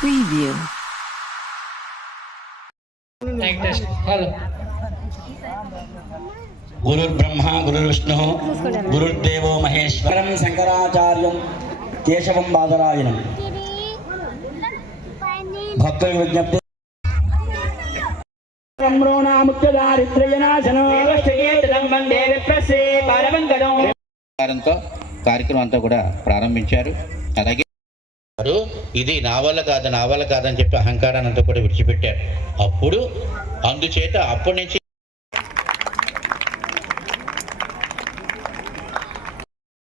preview. గురుర్బ్రహ్మ గురుర్విష్ణు గురుర్దేవో మహేశ్వరం శంకరాచార్యం కేశవం బాధరాయణం భక్తుల విజ్ఞప్తి కార్యక్రమం అంతా కూడా ప్రారంభించారు. అలాగే ఇది నా వల్ల కాదు నా వల్ల కాదని చెప్పి అహంకారాన్ని అంతా కూడా విడిచిపెట్టారు. అప్పుడు అందుచేత అప్పటి నుంచి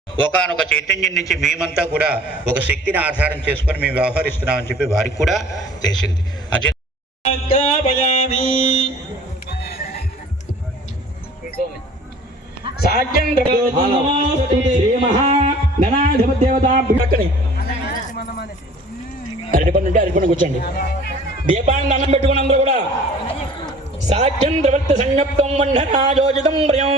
ఒకనొక చైతన్యం నుంచి మేమంతా కూడా ఒక శక్తిని ఆధారం చేసుకొని మేము వ్యవహరిస్తున్నామని చెప్పి వారికి కూడా తెలిసింది. శ్రీ అక్కడి అరటిపండు ఉంటే అరటిపండు కూర్చోండి. దీపాన్ని అన్నం పెట్టుకుని అందరూ కూడా సాఖ్యం ప్రవృత్తి సంయుక్తం వండనాయోజితం ప్రియం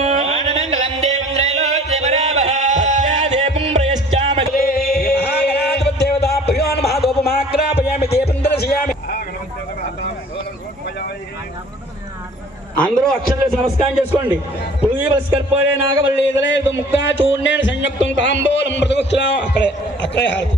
అందరూ అక్షరాలు నమస్కారం చేసుకోండి. పూజ నాగవల్లి ఇదలే ముక్కా చూడేను సంయుక్తం తాంబూలం మృదుక్షలం అక్కడే అక్కడే హారతి.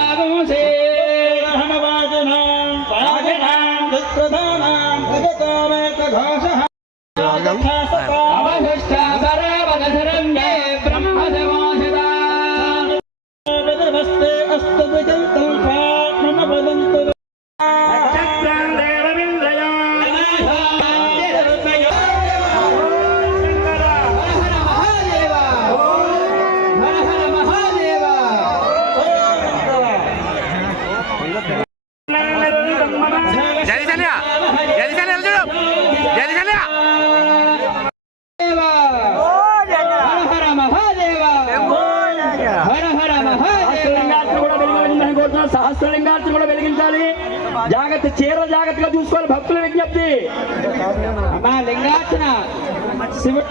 rồi, rồi, rồi. సహస్రలింగార్చన కూడా వెలిగించాలి. జాగ్రత్త చీర జాగ్రత్తగా చూసుకోవాలి భక్తుల విజ్ఞప్తి. లింగార్చన శివుడు